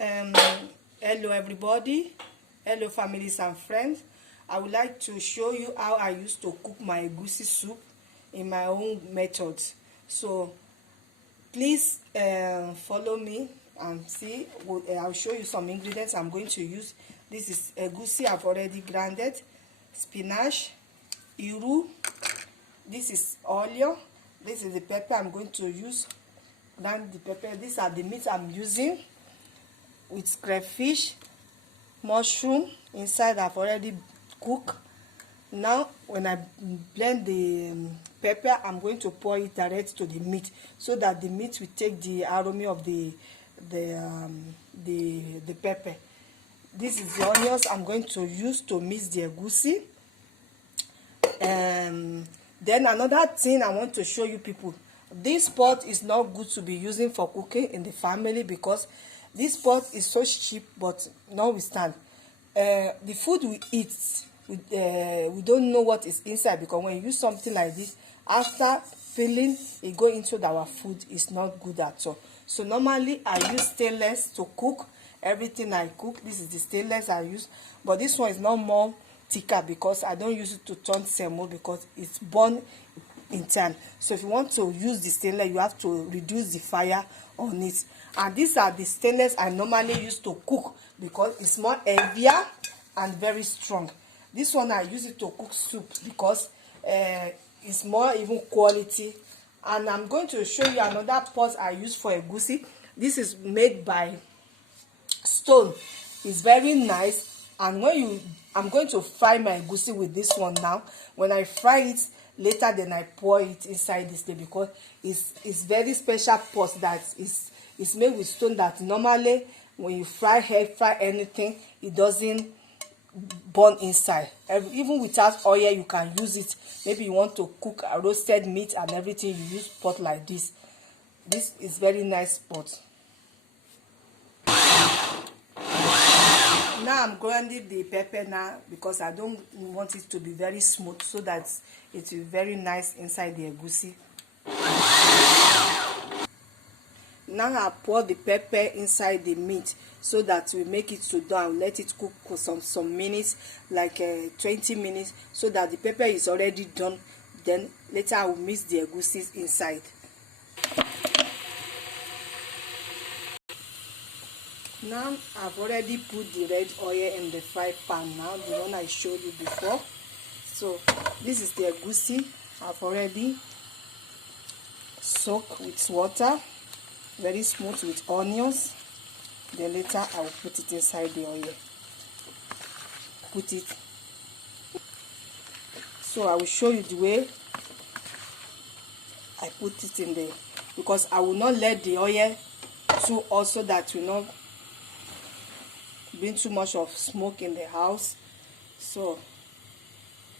Um, Hello everybody, hello families and friends. I would like to show you how I used to cook my egusi soup in my own methods. So please follow me and see. I'll show you some ingredients I'm going to use. This is egusi I've already grounded, spinach, iru, this is onion, this is the pepper I'm going to use. Then the pepper, these are the meat I'm using, with crayfish, mushroom inside. I've already cooked. Now when I blend the pepper, I'm going to pour it direct to the meat so that the meat will take the aroma of the pepper. This is the onions I'm going to use to mix the egusi. Then another thing I want to show you people, this pot is not good to be using for cooking in the family because this pot is so cheap, but notwithstand, the food we eat, we don't know what is inside, because when you use something like this, after filling it go into our food, is not good at all. So normally I use stainless to cook everything I cook. This is the stainless I use, but this one is not more thicker because I don't use it to turn semo because it's burn in time. So if you want to use the stainless, you have to reduce the fire on it. And these are the stainless I normally use to cook because it's more heavier and very strong. This one I use it to cook soup because it's more even quality. And I'm going to show you another pot I use for egusi. This is made by stone. It's very nice. And I'm going to fry my egusi with this one now. When I fry it later, then I pour it inside this thing because it's very special pot that is made with stone, that normally when you fry anything, it doesn't burn inside. Even without oil, you can use it. Maybe you want to cook a roasted meat and everything, you use pot like this. This is very nice pot. Now I'm grinding the pepper now because I don't want it to be very smooth, so that it will be very nice inside the egusi. Now I pour the pepper inside the meat so that we make it to done. I'll let it cook for some minutes, like 20 minutes, so that the pepper is already done. Then later I will mix the egusi inside. Now I've already put the red oil in the fry pan now, the one I showed you before. So this is the egusi I've already soaked with water, very smooth with onions. Then later I will put it inside the oil. Put it. So I will show you the way I put it in there, because I will not let the oil too also that will not bring too much of smoke in the house. So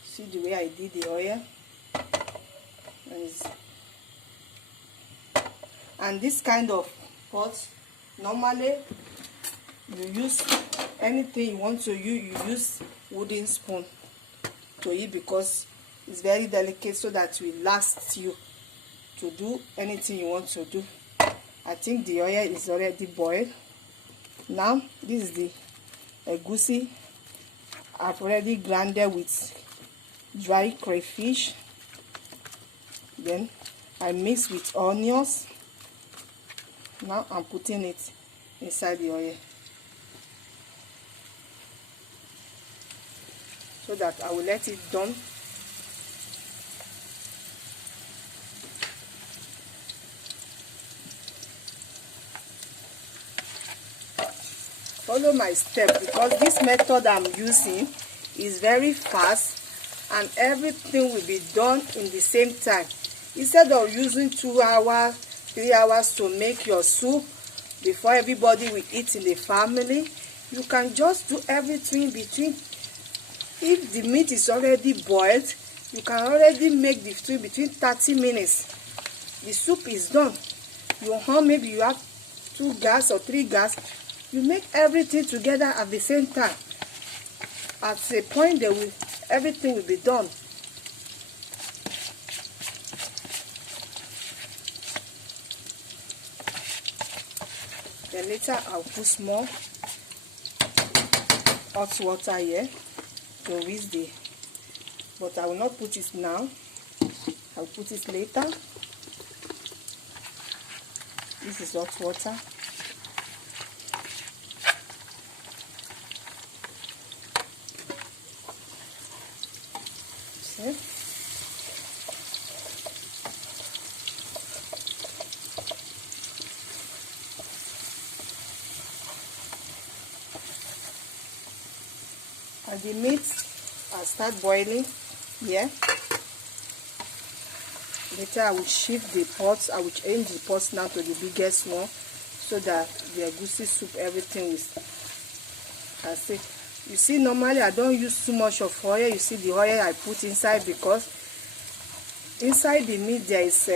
see the way I did the oil. And this kind of pot, normally you use anything you want to use, you use wooden spoon to eat because it's very delicate, so that it will last you to do anything you want to do. I think the oil is already boiled. Now this is the egusi I've already grounded with dry crayfish. Then I mix with onions. Now I'm putting it inside the oil so that I will let it done. Follow my step, because this method I'm using is very fast and everything will be done in the same time. Instead of using 2 hours, 3 hours to make your soup before everybody will eat in the family, you can just do everything between. If the meat is already boiled, you can already make the soup between 30 minutes. The soup is done. Maybe you have 2 gas or 3 gas. You make everything together at the same time. At a point, everything will be done. Then Later I'll put small hot water here to whisk the, but I will not put it now. I'll put it later. This is hot water. See? And the meat will start boiling here. Later I will shift the pots. I will change the pots now to the biggest one, so that the egusi soup, everything is, I see. You see, normally I don't use too much of oil. You see the oil I put inside, because inside the meat there is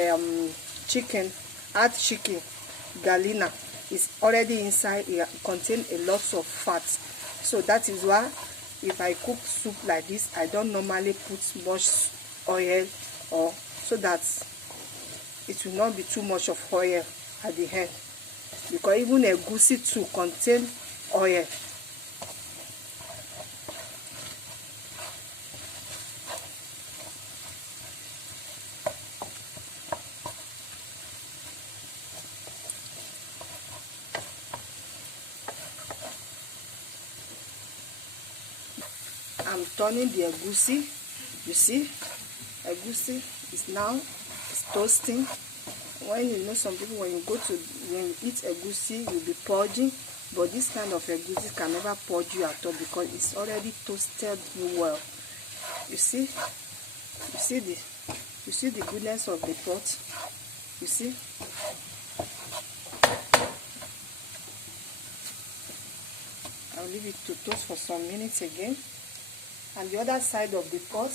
chicken, hard chicken, gallina. It's already inside. It contains a lot of fat. So that is why if I cook soup like this, I don't normally put much oil, or so that it will not be too much of oil at the end, because even egusi too contain oil. I'm turning the egusi. You see, egusi is now toasting. When you know, some people, when you eat egusi, you'll be purging, but this kind of egusi can never purge you at all, because it's already toasted well. You see the goodness of the pot. You see. I'll leave it to toast for some minutes again. And the other side of the pot,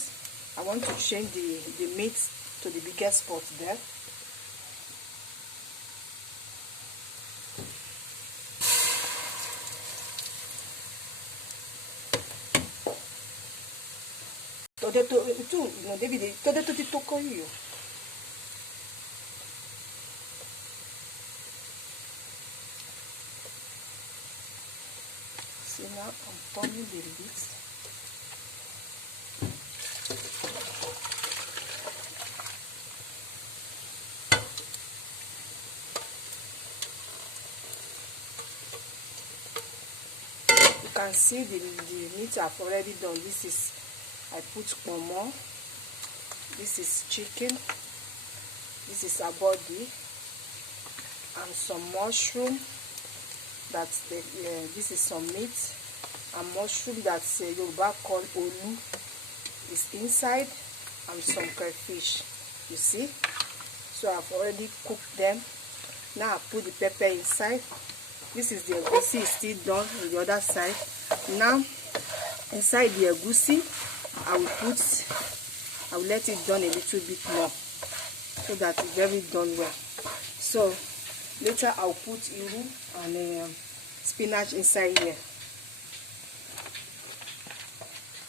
I want to change the meat to the biggest pot there. See, now I'm turning the lid. You can see the meat I've already done. This is, I put pomo, this is chicken, this is a body, and some mushroom. That's the this is some meat and mushroom that's Yoruba called olu is inside, and some crayfish. You see, so I've already cooked them. Now I put the pepper inside. This is the egusi, is still done on the other side. Now inside the egusi, I will let it done a little bit more, so that it's very done well. So later I'll put iru and spinach inside here.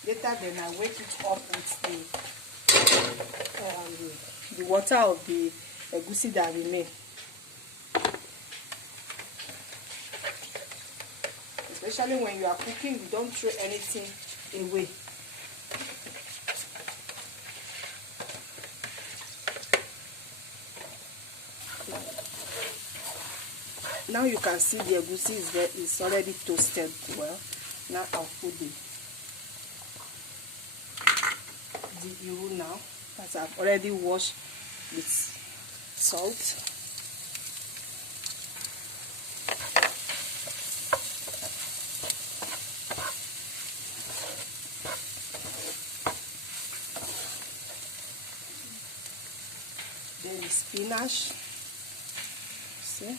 Later then I wake it up with the water of the egusi that remain. Especially when you are cooking, you don't throw anything away. Now you can see the egusi is already toasted well. Now I'll put the iru now, that I've already washed with salt. Then the spinach. See?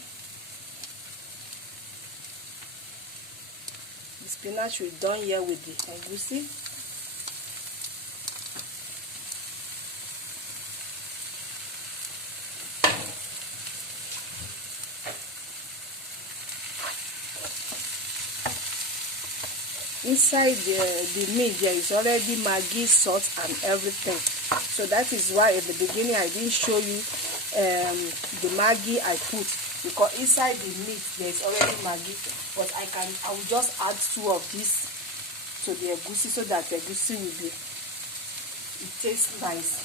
The spinach we've done here with the egusi. Inside the meat there is already Maggi, salt and everything. So that is why at the beginning I didn't show you the Maggi I put. because inside the meat there is already maggi, but I will just add 2 of this to the egusi so that the egusi will be, it tastes nice.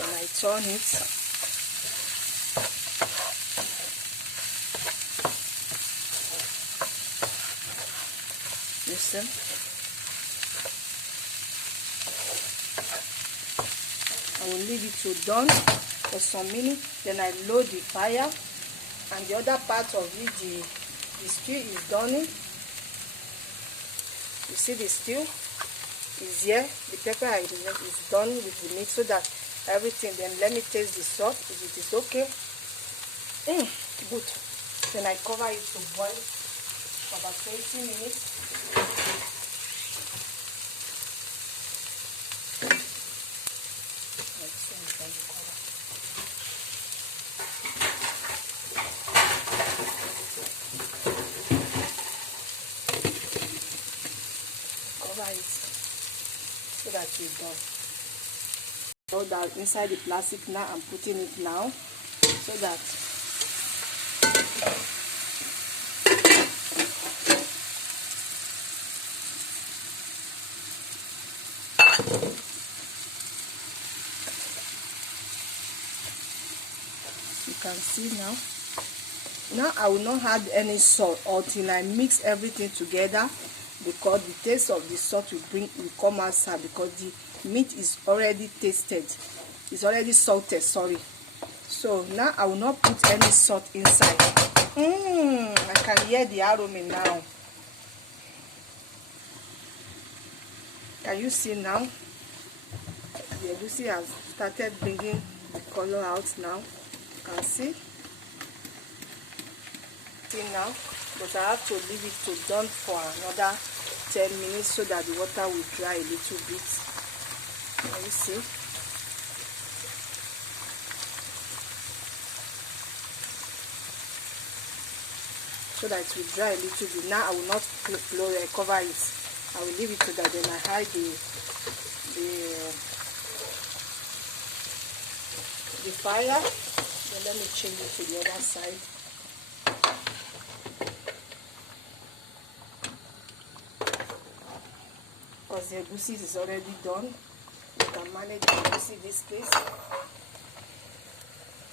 And I turn it. Listen. I will leave it to done for some minutes. Then I load the fire, and the other part of it, the stew is done. You see the stew is here. The pepper is done with the meat, so that everything. Then let me taste the salt if it is okay. Good. Then I cover it to boil for about 20 minutes. Cover it so that it's done. So that inside the plastic now, I'm putting it now so that you can see now. Now I will not add any salt until I mix everything together, because the taste of the salt will come outside, because the meat is already tasted. It's already salted, sorry. So now I will not put any salt inside. I can hear the aroma now. Can you see now? The egusi has started bringing the color out now. You can see. Now, but I have to leave it to done for another 10 minutes so that the water will dry a little bit. Can you see? So that it will dry a little bit. Now I will not cover it. I will leave it so that then I hide the fire. Then let me change it to the other side. Because the egusi is already done. You can manage the egusi in this case.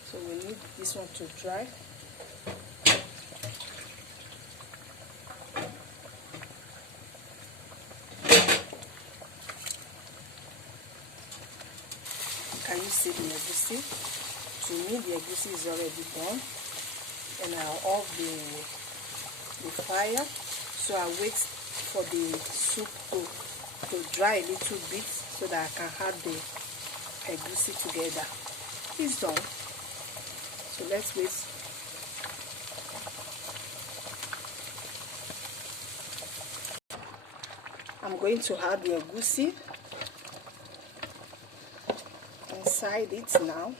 So we need this one to dry. Can you see the egusi? To me, the egusi is already done. And I'll off the fire. So I wait for the soup to dry a little bit so that I can add the egusi together. It's done. So let's wait. I'm going to add the egusi inside it now.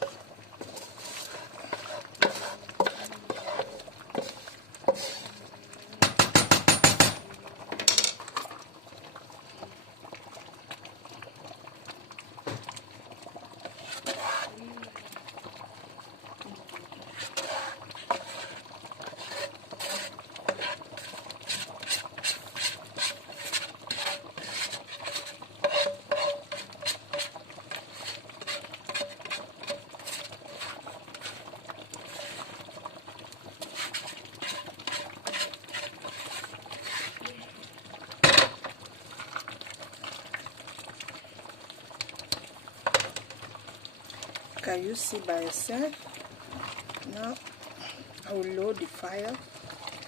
Can you see by yourself? Now I will load the fire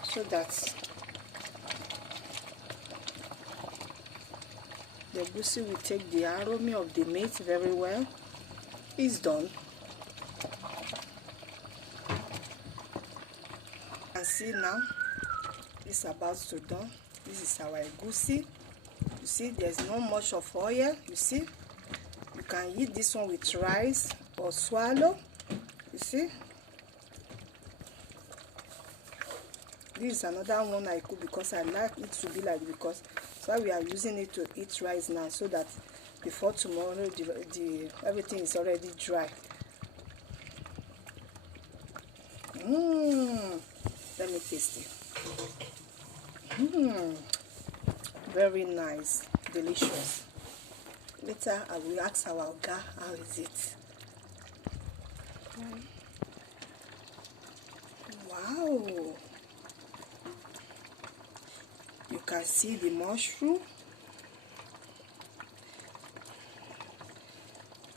so that The egusi will take the aroma of the meat very well. It's done. And see now, it's about to done. This is our egusi. You see, there's not much of oil. You see, you can eat this one with rice or swallow. You see, this is another one I cook because I like it to be like, because so we are using it to eat rice now, so that before tomorrow the everything is already dry. Let me taste it. Very nice, delicious. Later I will ask our oga how is it. Wow, you can see the mushroom,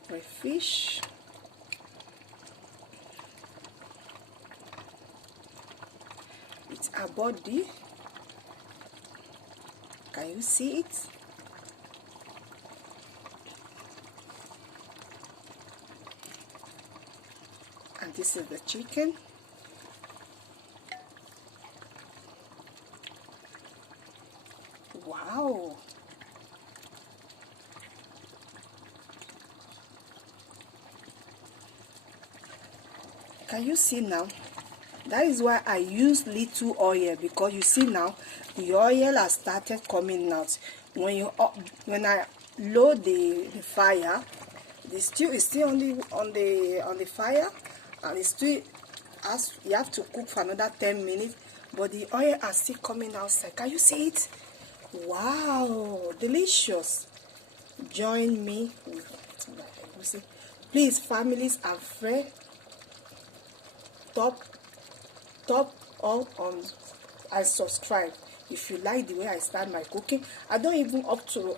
the fish, it's a body. Can you see it? And this is the chicken. Wow. Can you see now? That is why I use little oil, because you see now the oil has started coming out. When I load the fire, the stew is still on the fire, and it's still, as you have to cook for another 10 minutes, but the oil is still coming outside. Can you see it? Wow, delicious. Join me with my egusi. Please, families and friends, top up on and subscribe if you like the way I start my cooking. I don't even up to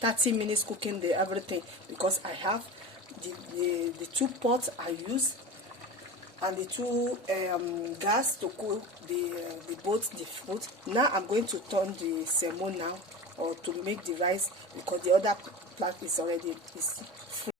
30 minutes cooking the everything, because I have the 2 pots I use, and the 2 gas to cook both the food. Now I'm going to turn the semo now, or to make the rice, because the other plant is already free.